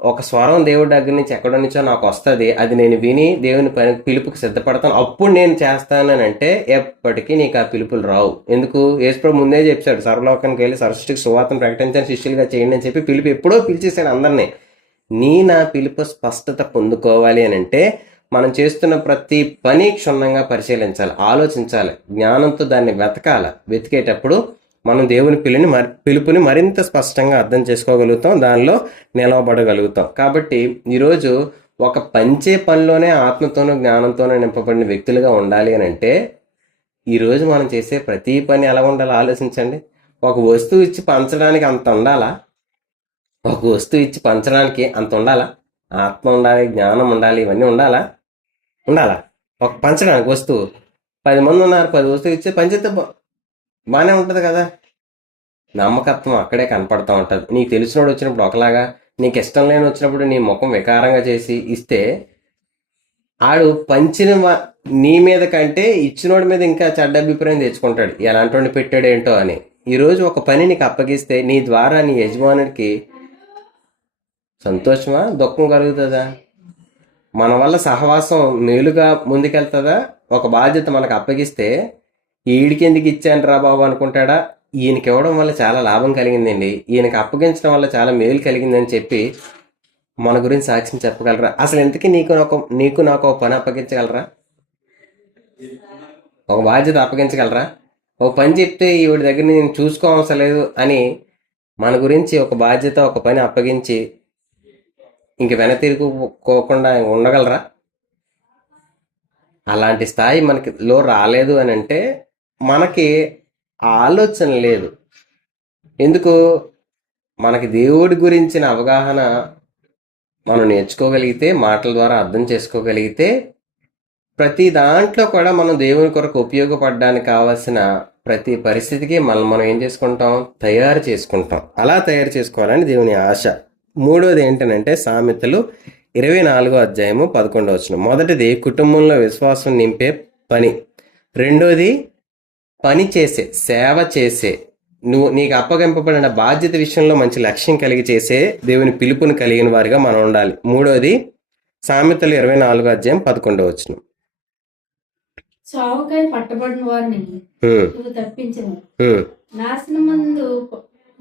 ఒక స్వరం దేవుడి దగ్గర నుంచి ఎక్కడి నుంచో నాకు వస్తుంది, అది నేను విని దేవుని పిలుపుకి సిద్ధపడతాను, అప్పుడు నేను చేస్తాను అని అంటే ఎప్పటికీ నీకు ఆ పిలుపులు రావు. ఎందుకు? యేసుప్రభు ముందే చెప్పాడు, సర్వలోకానికి వెళ్ళి సర్వసృష్టికి సువార్తను ప్రకటించని శిష్యులుగా చేయండి అని చెప్పి పిలుపు ఎప్పుడో పిలిచేశాడు అందరినీ. నా పిలుపు స్పష్టత పొందుకోవాలి అని అంటే మనం చేస్తున్న ప్రతి పని క్షుణ్ణంగా పరిశీలించాలి, ఆలోచించాలి, జ్ఞానంతో దాన్ని వెతికేటప్పుడు మనం దేవుని పిలుపుని మరింత స్పష్టంగా అర్థం చేసుకోగలుగుతాం, దానిలో నిలవబడగలుగుతాం. కాబట్టి ఈరోజు ఒక పంచే పనిలోనే ఆత్మతోనూ జ్ఞానంతోనూ నింపబడిన వ్యక్తులుగా ఉండాలి అని అంటే ఈరోజు మనం చేసే ప్రతి పని ఎలా ఉండాలో ఆలోచించండి. ఒక వస్తువు ఇచ్చి పంచడానికి అంత ఉండాలా? ఒక వస్తువు ఇచ్చి పంచడానికి అంత ఉండాలా? ఆత్మ ఉండాలి, జ్ఞానం ఉండాలి, ఇవన్నీ ఉండాలా? ఒక పంచడానికి వస్తువు 10 మంది ఉన్నారు, 10 వస్తువు ఇచ్చి పంచితే బాగానే ఉంటుంది కదా. నమ్మకత్వం అక్కడే కనపడతా ఉంటుంది. నీకు తెలిసినోడు వచ్చినప్పుడు ఒకలాగా, నీకు ఇష్టం లేని వచ్చినప్పుడు నీ ముఖం వికారంగా చేసి ఇస్తే ఆడు పంచిన నీ మీద కంటే ఇచ్చినోడి మీద ఇంకా చెడ్డ అభిప్రాయం తెచ్చుకుంటాడు, ఎలాంటి వాడిని పెట్టాడేంటో అని. ఈరోజు ఒక పని నీకు అప్పగిస్తే నీ ద్వారా నీ యజమానుడికి సంతోషమా దుఃఖం కలుగుతుందా? మన వల్ల సహవాసం మేలుగా ముందుకెళ్తుందా? ఒక బాధ్యత మనకు అప్పగిస్తే ఈడికి ఎందుకు ఇచ్చాను రా బాబు అనుకుంటాడా? ఈయనకి ఇవ్వడం వల్ల చాలా లాభం కలిగిందండి, ఈయనకి అప్పగించడం వల్ల చాలా మేలు కలిగిందని చెప్పి మన గురించి సాక్ష్యం చెప్పగలరా? అసలు ఇంతకీ నీకు నాకు ఒక పని అప్పగించగలరా? ఒక బాధ్యత అప్పగించగలరా? ఒక పని చెప్తే ఈవిడ దగ్గర నేను చూసుకోవసరం లేదు అని మన గురించి ఒక బాధ్యత ఒక పని అప్పగించి ఇంక వెనతిరుగుకోకుండా ఉండగలరా? అలాంటి స్థాయి మనకి రాలేదు అని అంటే మనకి ఆలోచన లేదు. ఎందుకు? మనకి దేవుడి గురించిన అవగాహన మనం నేర్చుకోగలిగితే, మాటల ద్వారా అర్థం చేసుకోగలిగితే, ప్రతి దాంట్లో కూడా మనం దేవుని కొరకు ఉపయోగపడడానికి కావాల్సిన ప్రతి పరిస్థితికి మనం ఏం చేసుకుంటాం? తయారు చేసుకుంటాం. అలా తయారు చేసుకోవాలని దేవుని ఆశ. మూడోది ఏంటనంటే సామెతలు 24:11. మొదటిది కుటుంబంలో విశ్వాసం నింపే పని. రెండోది పని చేసే, సేవ చేసే, నీకు అప్పగింపబడిన బాధ్యత విషయంలో మంచి లక్ష్యం కలిగి చేసే దేవుని పిలుపుని కలిగిన వారిగా మనం ఉండాలి. మూడోది సామెతలు 24:11. చావుకై పట్టబడిన వారిని నువ్వు తప్పించను,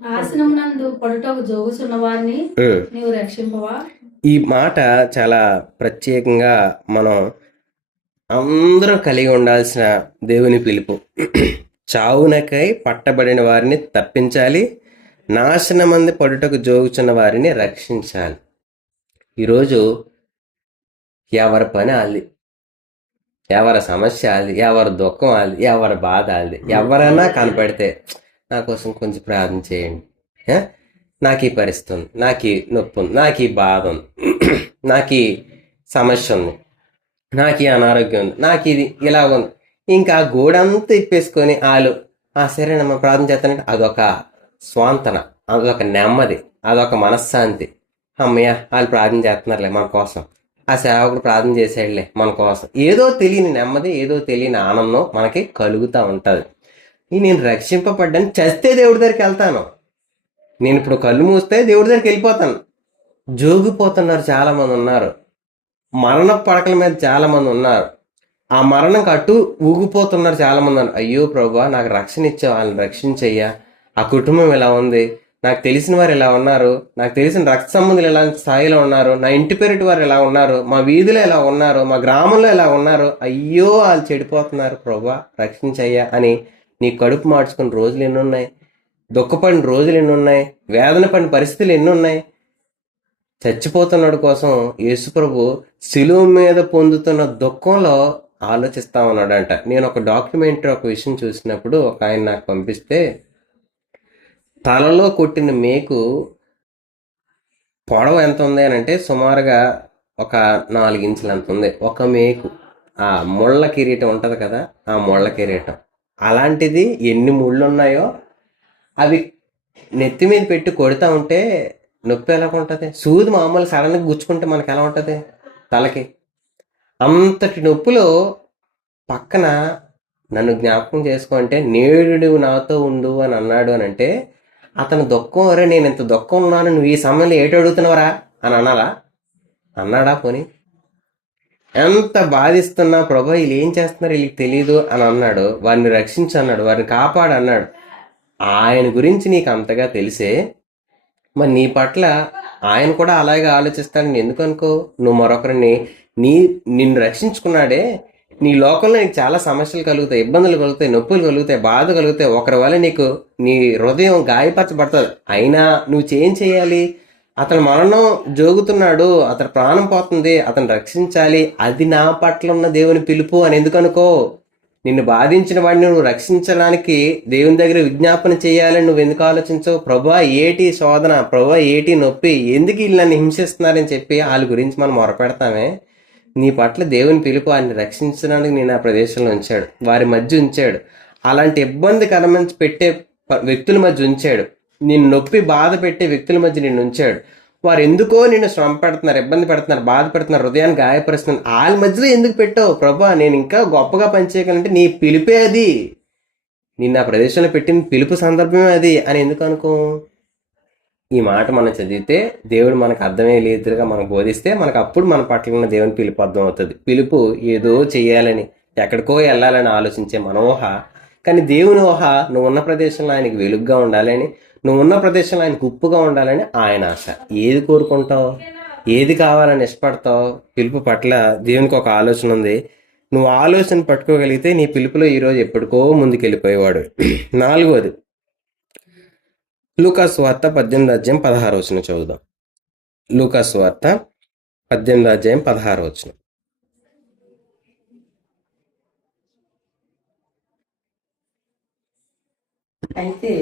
నాశనమునందు పడుటకు జోగుచున్న వారిని నీవు రక్షింపవా. ఈ మాట చాలా ప్రత్యేకంగా మనం అందరూ కలిగి ఉండాల్సిన దేవుని పిలుపు. చావునకై పట్టబడిన వారిని తప్పించాలి, నాశనమంది పడుటకు జోగుచున్న వారిని రక్షించాలి. ఈరోజు ఎవరి పని ఆల్ది, ఎవరి సమస్య ఆల్ది, ఎవరి దుఃఖం ఆల్ది, ఎవరి బాధ ఆల్ది. ఎవరైనా కనపడితే నా కోసం కొంచెం ప్రార్థన చేయండి, నాకు ఈ పరిస్థితి ఉంది, నాకు ఈ నొప్పి ఉంది, నాకు ఈ బాధ ఉంది, నాకు ఈ సమస్య ఉంది, నాకు ఈ అనారోగ్యం ఉంది, నాకు ఇది ఇలా ఉంది. ఇంకా గోడంతా ఇప్పేసుకొని సరేనమ్మా ప్రార్థన చేస్తానంటే అదొక స్వాంతన, అదొక నెమ్మది, అదొక మనశ్శాంతి. అమ్మయ్య వాళ్ళు ప్రార్థన చేస్తున్నారులే మన కోసం, ఆ సేవకుడు ప్రార్థన చేసాడులే మన కోసం. ఏదో తెలియని నెమ్మది, ఏదో తెలియని ఆనందం మనకి కలుగుతూ ఉంటుంది. నేను రక్షింపబడ్డాను, చస్తే దేవుడి దగ్గరికి వెళ్తాను. నేను ఇప్పుడు కళ్ళు మూస్తే దేవుడి దగ్గరికి వెళ్ళిపోతాను. జోగిపోతున్నారు చాలామంది ఉన్నారు, మరణ పడకల మీద చాలామంది ఉన్నారు, ఆ మరణం కట్టు ఊగిపోతున్నారు చాలామంది ఉన్నారు. అయ్యో ప్రభువా నాకు రక్షణ ఇచ్చావు, వాళ్ళని రక్షించయ్యా, ఆ కుటుంబం ఇలా ఉంది, నాకు తెలిసిన వారు ఇలా ఉన్నారు, నాకు తెలిసిన రక్త సంబంధులు ఎలాంటి స్థాయిలో ఉన్నారు, నా ఇంటి పేరిటి వారు ఎలా ఉన్నారు, మా వీధిలో ఎలా ఉన్నారు, మా గ్రామంలో ఎలా ఉన్నారు, అయ్యో వాళ్ళు చెడిపోతున్నారు ప్రభువా రక్షించయ్యా అని నీ కడుపు మార్చుకున్న రోజులు ఎన్ని ఉన్నాయి, దుఃఖపడిన రోజులు ఎన్ని ఉన్నాయి, వేదన పడిన పరిస్థితులు ఎన్ని ఉన్నాయి. చచ్చిపోతున్నాడు కోసం యేసుప్రభు శిలువ మీద పొందుతున్న దుఃఖంలో ఆలోచిస్తా ఉన్నాడంట. నేను ఒక డాక్యుమెంటరీ ఒక విషయం చూసినప్పుడు ఒక ఆయన నాకు పంపిస్తే, తలలో కొట్టిన మేకు పొడవు ఎంత ఉంది అని అంటే సుమారుగా ఒక 4 ఇంచులు అంత ఉంది ఒక మేకు. ఆ ముళ్ళ కిరీటం ఉంటుంది కదా, ఆ ముళ్ళ కిరీటం అలాంటిది ఎన్ని ముళ్ళు ఉన్నాయో అవి నెత్తి మీద పెట్టి కొడుతూ ఉంటే నొప్పి ఎలా ఉంటుంది? సూది మామూలు సడన్గా గుచ్చుకుంటే మనకు ఎలా ఉంటుంది తలకి? అంతటి నొప్పులో పక్కన నన్ను జ్ఞాపకం చేసుకుంటే నేడు నాతో ఉండు అని అన్నాడు అని అంటే అతను దుఃఖం, అరే నేను ఇంత దుఃఖం ఉన్నాను, నువ్వు ఈ సమయంలో ఏటి అడుగుతున్నావరా అని అన్నాడా? పోనీ ఎంత బాధిస్తున్నా ప్రభా వీళ్ళు ఏం చేస్తున్నారు వీళ్ళకి తెలియదు అని అన్నాడు. వారిని రక్షించు అన్నాడు, వారిని కాపాడు అన్నాడు. ఆయన గురించి నీకు అంతగా తెలిసే మరి నీ పట్ల ఆయన కూడా అలాగే ఆలోచిస్తాడని ఎందుకు అనుకో? నువ్వు మరొకరిని నిన్ను రక్షించుకున్నాడే, నీ లోకంలో నీకు చాలా సమస్యలు కలుగుతాయి, ఇబ్బందులు కలుగుతాయి, నొప్పులు కలుగుతాయి, బాధ కలుగుతాయి, ఒకరి వల్ల నీకు నీ హృదయం గాయపరచబడుతుంది. అయినా నువ్వు ఏం చేయాలి? అతను మరణం జోగుతున్నాడు, అతను ప్రాణం పోతుంది, అతను రక్షించాలి, అది నా పట్ల ఉన్న దేవుని పిలుపు అని ఎందుకు అనుకో? నిన్ను బాధించిన వాడిని నువ్వు రక్షించడానికి దేవుని దగ్గర విజ్ఞాపన చేయాలని నువ్వు ఎందుకు ఆలోచించవు? ప్రభా ఏటి శోధన, ప్రభా ఏటి నొప్పి, ఎందుకు వీళ్ళు నన్ను హింసిస్తున్నారని చెప్పి వాళ్ళ గురించి మనం మొరపెడతామే. నీ పట్ల దేవుని పిలుపు ఆయన్ని రక్షించడానికి నేను ఆ ప్రదేశంలో ఉంచాడు, వారి మధ్య ఉంచాడు, అలాంటి ఇబ్బందికరమైన పెట్టే వ్యక్తుల మధ్య ఉంచాడు, నిన్ను నొప్పి బాధ పెట్టే వ్యక్తుల మధ్య నిన్ను ఉంచాడు. వారు ఎందుకో నిన్ను శ్రమ పెడుతున్నారు, ఇబ్బంది పెడుతున్నారు, బాధ పెడుతున్నారు, హృదయాన్ని గాయపరుస్తున్నారు, వాళ్ళ మధ్యలో ఎందుకు పెట్టావు ప్రభా? నేను ఇంకా గొప్పగా పనిచేయగలంటే నీ పిలిపే అది, నిన్న ఆ ప్రదేశంలో పెట్టిన పిలుపు సందర్భమే అది అని ఎందుకు అనుకో? ఈ మాట మనం చదివితే దేవుడు మనకు అర్థమయ్యే రీతిగా మనకు బోధిస్తే మనకు అప్పుడు మన పట్ల ఉన్న దేవుని పిలుపు అర్థం అవుతుంది. పిలుపు ఏదో చెయ్యాలని, ఎక్కడికో వెళ్ళాలని ఆలోచించే మన ఊహ. కానీ దేవుని ఊహ నువ్వు ఉన్న ప్రదేశంలో ఆయనకి వెలుగుగా ఉండాలని, నువ్వు ఉన్న ప్రదేశంలో ఆయనకు ఉప్పుగా ఉండాలని ఆయన ఆశ. ఏది కోరుకుంటావు, ఏది కావాలని ఇష్టపడతావు? పిలుపు పట్ల దేవునికి ఒక ఆలోచన ఉంది. నువ్వు ఆలోచన పట్టుకోగలిగితే నీ పిలుపులో ఈరోజు ఎప్పటికో ముందుకెళ్ళిపోయేవాడు. 4వది లూకాసు వార్త 18 అధ్యాయం 16 చదువుదాం. లూకాసు వార్త 18 అధ్యాయం 16. అయితే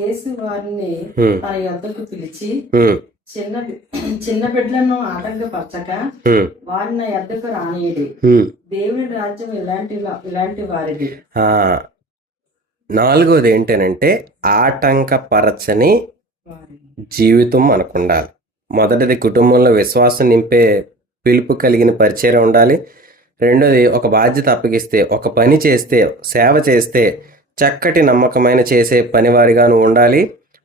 యేసు వారిని తన యొద్దకు పిలిచి, చిన్న బిడ్డలను ఆటంకపరచక వారిని నా యొద్దకు రానియడి, దేవుని రాజ్యం ఇలాంటి వారిది. 4వది ఏంటనంటే ఆటంకపరచని జీవితం మనకు ఉండాలి. మొదటిది కుటుంబంలో విశ్వాసం నింపే పిలుపు కలిగిన పరిచయం ఉండాలి. రెండోది ఒక బాధ్యత అప్పగిస్తే, ఒక పని చేస్తే, సేవ చేస్తే చక్కటి నమ్మకమైన చేసే పనివారిగాను ఉండాలి.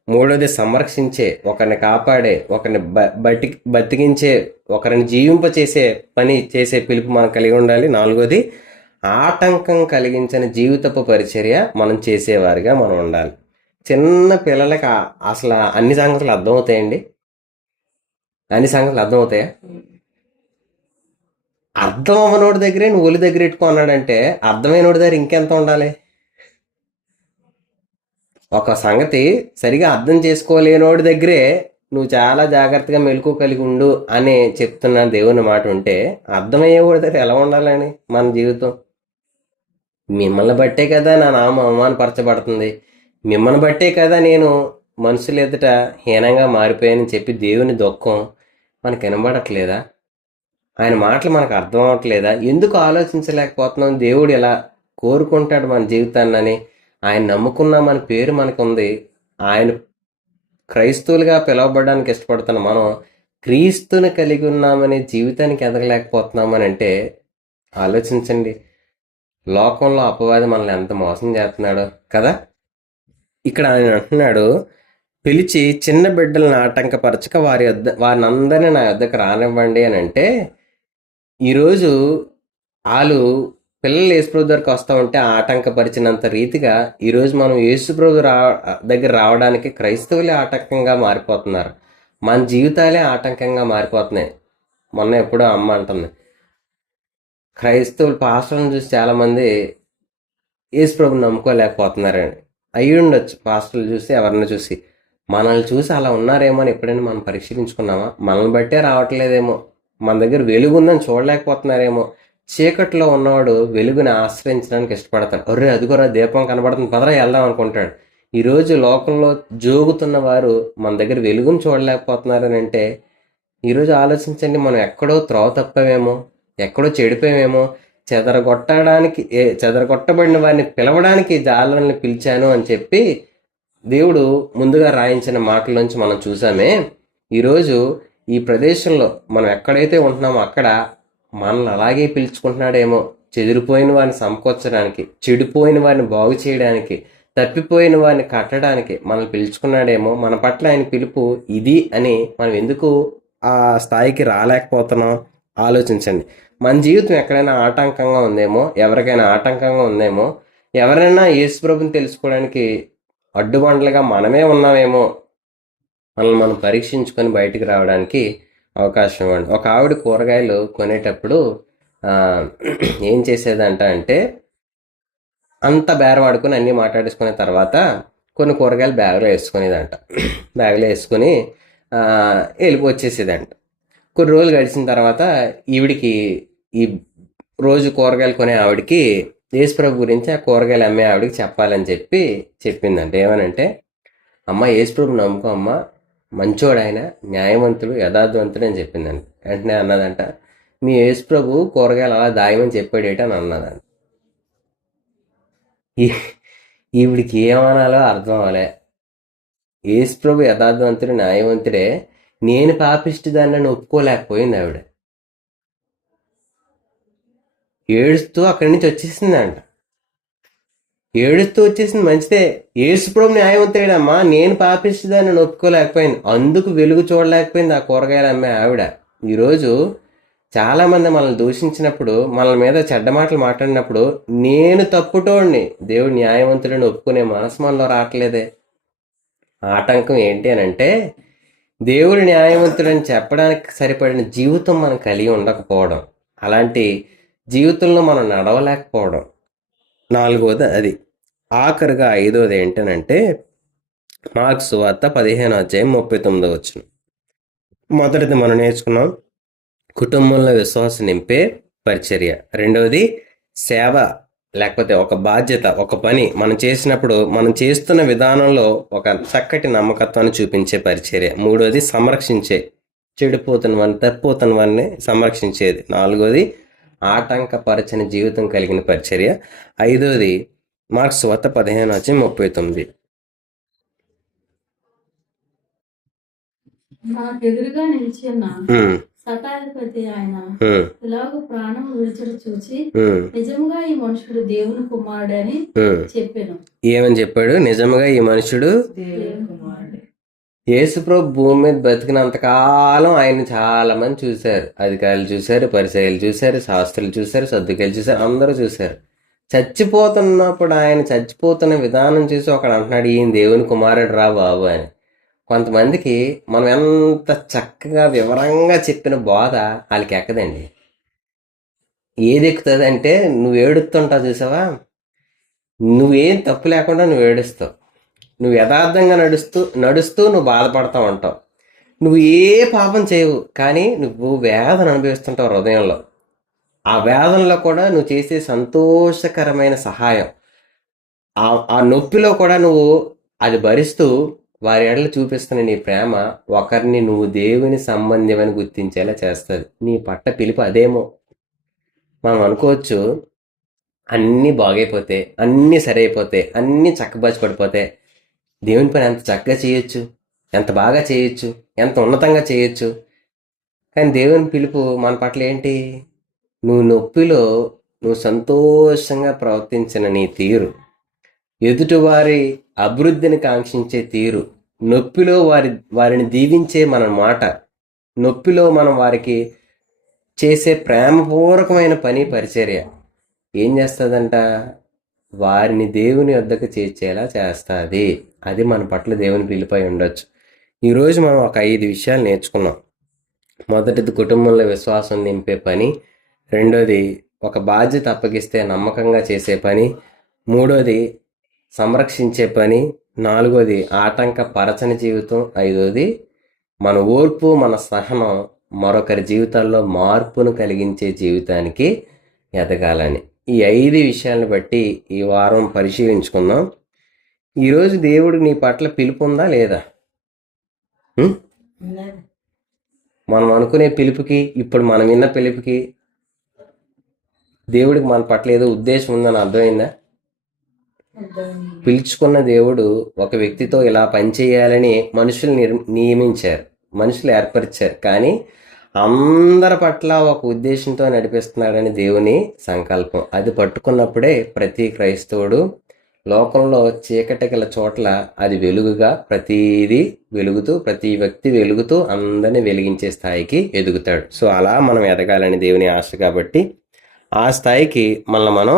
మూడోది సంరక్షించే, ఒకరిని కాపాడే, ఒకరిని బతికించే, ఒకరిని జీవింపచేసే పని చేసే పిలుపు మనం కలిగి ఉండాలి. 4వది ఆటంకం కలిగించిన జీవితపు పరిచర్య మనం చేసేవారిగా మనం ఉండాలి. చిన్న పిల్లలకి అసలు అన్ని సంగతులు అర్థమవుతాయండి? అన్ని సంగతులు అర్థమవుతాయా? అర్థం అవ్వనోడి దగ్గరే నువ్వు ఒలి దగ్గర పెట్టుకున్నాడంటే అర్థమైనోడి దగ్గర ఇంకెంత ఉండాలి? ఒక సంగతి సరిగా అర్థం చేసుకోలేనోడి దగ్గరే నువ్వు చాలా జాగ్రత్తగా మెలకు కలిగి ఉండు అని చెప్తున్న దేవుని మాట ఉంటే అర్థమయ్యేవాడి దగ్గర ఎలా ఉండాలని మన జీవితం? మిమ్మల్ని బట్టే కదా నా నామం అవమానపరచబడుతుంది, మిమ్మల్ని బట్టే కదా నేను మనుషుల ఎదుట హీనంగా మారిపోయానని చెప్పి దేవుని దుఃఖం మనకు వినబడట్లేదా? ఆయన మాటలు మనకు అర్థం అవ్వట్లేదా? ఎందుకు ఆలోచించలేకపోతున్నాం? దేవుడు ఎలా కోరుకుంటాడు మన జీవితాన్ని? ఆయన నమ్ముకున్నామని పేరు మనకు ఉంది. ఆయన క్రైస్తవులుగా పిలువబడడానికి ఇష్టపడుతున్న మనం క్రీస్తుని కలిగి ఉన్నామనే జీవితానికి ఎదగలేకపోతున్నామని అంటే ఆలోచించండి. లోకంలో అపవాది మనల్ని ఎంత మోసం చేస్తున్నాడో కదా. ఇక్కడ ఆయన అంటున్నాడు, పిలిచి చిన్న బిడ్డలను ఆటంకపరచక వారిని అందరినీ నా యొద్దకు రానివ్వండి అని అంటే, ఈరోజు వాళ్ళు పిల్లలు యేసుప్రభు దగ్గరకు వస్తూ ఉంటే ఆటంకపరిచినంత రీతిగా ఈరోజు మనం యేసుప్రభు దగ్గర రావడానికి క్రైస్తవులే ఆటంకంగా మారిపోతున్నారు. మన జీవితాలే ఆటంకంగా మారిపోతున్నాయి. మొన్న ఎప్పుడో అమ్మ అంటుంది, క్రైస్తవులు పాస్టర్లను చూసి చాలామంది యేసుప్రభుని నమ్ముకోలేకపోతున్నారని. అయ్యి ఉండొచ్చు, పాస్టర్లు చూసి ఎవరిని చూసి. మనల్ని చూసి అలా ఉన్నారేమో అని ఎప్పుడైనా మనం పరీక్షించుకున్నామా? మనల్ని బట్టే రావట్లేదేమో, మన దగ్గర వెలుగు ఉందని చూడలేకపోతున్నారేమో. చీకట్లో ఉన్నవాడు వెలుగుని ఆశ్రయించడానికి ఇష్టపడతాడు. ఒర్రే అదిగోరా దీపం కనబడుతుంది, పదరా వెళ్దాం అనుకుంటాడు. ఈరోజు లోకంలో జోగుతున్న వారు మన దగ్గర వెలుగుని చూడలేకపోతున్నారని అంటే ఈరోజు ఆలోచించండి, మనం ఎక్కడో త్రోవ తప్పవేమో, ఎక్కడో చెడిపోయామేమో. చెదరగొట్టబడిన వారిని పిలవడానికి జాలర్ని పిలిచాను అని చెప్పి దేవుడు ముందుగా రాయించిన మాటల మనం చూసామే. ఈరోజు ఈ ప్రదేశంలో మనం ఎక్కడైతే ఉంటున్నామో అక్కడ మనల్ని అలాగే పిలుచుకుంటున్నాడేమో. చెదిరిపోయిన వారిని సమకూర్చడానికి, చెడిపోయిన వారిని బాగు చేయడానికి, తప్పిపోయిన వారిని కట్టడానికి మనల్ని పిలుచుకున్నాడేమో. మన పట్ల ఆయన పిలుపు ఇది అని మనం ఎందుకు ఆ స్థాయికి రాలేకపోతున్నాం? ఆలోచించండి. మన జీవితం ఎక్కడైనా ఆటంకంగా ఉందేమో, ఎవరికైనా ఆటంకంగా ఉందేమో, ఎవరైనా యేసుప్రభుని తెలుసుకోవడానికి అడ్డుబండలుగా మనమే ఉన్నామేమో. మనల్ని మనం పరీక్షించుకొని బయటికి రావడానికి అవకాశం ఇవ్వండి. ఒక ఆవిడ కూరగాయలు కొనేటప్పుడు ఏం చేసేదంట అంటే, అంత బేరం ఆడుకొని అన్నీ మాట్లాడేసుకునే తర్వాత కొన్ని కూరగాయలు బ్యాగ్లో వేసుకునేదంట. బ్యాగ్లో వేసుకొని వచ్చేసేదంట. కొన్ని రోజులు గడిచిన తర్వాత ఈవిడికి, ఈ రోజు కూరగాయలు కొనే ఆవిడకి యేసుప్రభు గురించి ఆ కూరగాయలు అమ్మే ఆవిడకి చెప్పాలని చెప్పిందంట. ఏమనంటే, అమ్మ యేసుప్రభు నమ్ముకో అమ్మ, మంచోడు ఆయన, న్యాయవంతుడు, యథార్థవంతుడు అని చెప్పిందంట. వెంటనే అన్నదంట, మీ యేసుప్రభు కూరగాయలు అలా దాయమని చెప్పాడేట అని అన్నదంట. ఈవిడికి ఏమనాలో అర్థం అవ్వలే. యేసుప్రభు యథార్థవంతుడు, న్యాయవంతుడే, నేను పాపిష్టిదాన్ని అని ఒప్పుకోలేకపోయింది ఆవిడ. ఏడుస్తూ అక్కడి నుంచి వచ్చేసిందంట. ఏడుస్తూ వచ్చేసింది, మంచిదే. యేసుప్రభు న్యాయవంతుడమ్మా, నేను పాపిష్టిదాన్ని అని ఒప్పుకోలేకపోయింది, అందుకు వెలుగు చూడలేకపోయింది ఆ కూరగాయలు అమ్మే ఆవిడ. ఈరోజు చాలామంది మనల్ని దూషించినప్పుడు, మన మీద చెడ్డ మాటలు మాట్లాడినప్పుడు, నేను తప్పుటోడిని, దేవుడు న్యాయవంతుడని ఒప్పుకునే మనసు మనలో రావట్లేదే. ఆటంకం ఏంటి అని అంటే, దేవుడు న్యాయవంతుడని చెప్పడానికి సరిపడిన జీవితం మనం కలిగి ఉండకపోవడం, అలాంటి జీవితంలో మనం నడవలేకపోవడం. 4వది అది. ఆఖరిగా 5వది ఏంటనంటే, మార్కు సువార్త 15:39. మొదటిది మనం నేర్చుకున్నాం, కుటుంబంలో విశ్వాసం నింపే పరిచర్య. 2వది సేవ, లేకపోతే ఒక బాధ్యత, ఒక పని మనం చేసినప్పుడు మనం చేస్తున్న విధానంలో ఒక చక్కటి నమ్మకత్వాన్ని చూపించే పరిచర్య. 3వది సంరక్షించే, చెడిపోతున్న వారిని, తప్పిపోతున్న వారిని సంరక్షించేది. 4వది ఆటంకపరచని జీవితం కలిగిన పరిచర్య. 5వది మార్కు సువార్త 15:39. నాకు ఎదురుగా నిలిచి ఉన్న శతాధిపతి ఆయన ఇలాగ ప్రాణం విడిచుడు చూచి నిజంగా ఈ మనుషుడు దేవుని కుమారుడని చెప్పాను. ఏమని చెప్పాడు? నిజంగా ఈ మనుషుడు దేవుని కుమారుడే. యేసుప్రభు భూమి మీద బతికినంతకాలం ఆయన చాలా మంది చూశారు. అధికారులు చూశారు, పరిసయ్యులు చూశారు, శాస్త్రులు చూశారు, సద్దుకాయలు చూశారు, అందరూ చూశారు. చచ్చిపోతున్నప్పుడు ఆయన చచ్చిపోతున్న విధానం చూసి ఒకడు అంటున్నాడు, ఈయన దేవుని కుమారుడు రా బాబు అని. కొంతమందికి మనం ఎంత చక్కగా వివరంగా చెప్పిన బోధ వాళ్ళకి ఎక్కదండి. ఏది ఎక్కుతుంది అంటే, నువ్వు ఏడుస్తుంటావు చూసావా, నువ్వేం తప్పు లేకుండా నువ్వు ఏడుస్తావు, నువ్వు యథార్థంగా నడుస్తూ నువ్వు బాధపడతా ఉంటావు, నువ్వు ఏ పాపం చేయవు, కానీ నువ్వు వేదన అనుభవిస్తుంటావు హృదయంలో. ఆ వేదనలో కూడా నువ్వు చేసే సంతోషకరమైన సహాయం, ఆ నొప్పిలో కూడా నువ్వు అది భరిస్తూ వారి ఎడలు చూపిస్తున్న నీ ప్రేమ ఒకరిని నువ్వు దేవుని సంబంధమని గుర్తించేలా చేస్తుంది. నీ పట్ల పిలుపు అదేమో. మనం అనుకోవచ్చు, అన్నీ బాగైపోతే, అన్నీ సరైపోతే, అన్నీ చక్కబరచబడిపోతే దేవుని పని ఎంత చక్కగా చేయొచ్చు, ఎంత బాగా చేయొచ్చు, ఎంత ఉన్నతంగా చేయొచ్చు. కానీ దేవుని పిలుపు మన పట్ల ఏంటి? నువ్వు నొప్పిలో నువ్వు సంతోషంగా ప్రవర్తించిన నీ తీరు, ఎదుటివారి అభివృద్ధిని కాంక్షించే తీరు, నొప్పిలో వారిని దీవించే మన మాట, నొప్పిలో మనం వారికి చేసే ప్రేమపూర్వకమైన పని పరిచర్య ఏం చేస్తుందంట? వారిని దేవుని వద్దకు చేర్చేలా చేస్తుంది. అది మన పట్ల దేవుని పిలుపై ఉండొచ్చు. ఈరోజు మనం ఒక 5 విషయాలు నేర్చుకున్నాం. మొదటిది కుటుంబంలో విశ్వాసం నింపే పని. 2వది ఒక బాధ్యత అప్పగిస్తే నమ్మకంగా చేసే పని. 3వది సంరక్షించే పని. 4వది ఆటంకపరచని జీవితం. 5వది మన ఓర్పు, మన సహనం మరొకరి జీవితాల్లో మార్పును కలిగించే జీవితానికి ఎదగాలని. ఈ 5 విషయాలను బట్టి ఈ వారం పరిశీలించుకుందాం. ఈరోజు దేవుడు నీ పట్ల పిలుపు ఉందా లేదా? మనం అనుకునే పిలుపుకి, ఇప్పుడు మనం విన్న పిలుపుకి దేవుడికి మన పట్ల ఏదో ఉద్దేశం ఉందని అర్థమైందా? పిలుచుకున్న దేవుడు ఒక వ్యక్తితో ఇలా పనిచేయాలని మనుషులు నియమించారు, మనుషులు ఏర్పరిచారు. కానీ అందరి పట్ల ఒక ఉద్దేశంతో నడిపిస్తున్నాడని దేవుని సంకల్పం. అది పట్టుకున్నప్పుడే ప్రతి క్రైస్తవుడు లోకంలో చీకటి గల చోట్ల అది వెలుగుగా, ప్రతిదీ వెలుగుతూ, ప్రతి వ్యక్తి వెలుగుతూ అందరినీ వెలిగించే స్థాయికి ఎదుగుతాడు. సో అలా మనం ఎదగాలని దేవుని ఆశ. కాబట్టి ఆ స్థాయికి మనల్ని మనం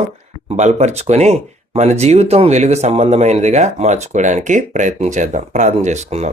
బలపరుచుకొని మన జీవితం వెలుగు సంబంధమైనదిగా మార్చుకోవడానికి ప్రయత్నం చేద్దాం. ప్రార్థన చేసుకుందాం.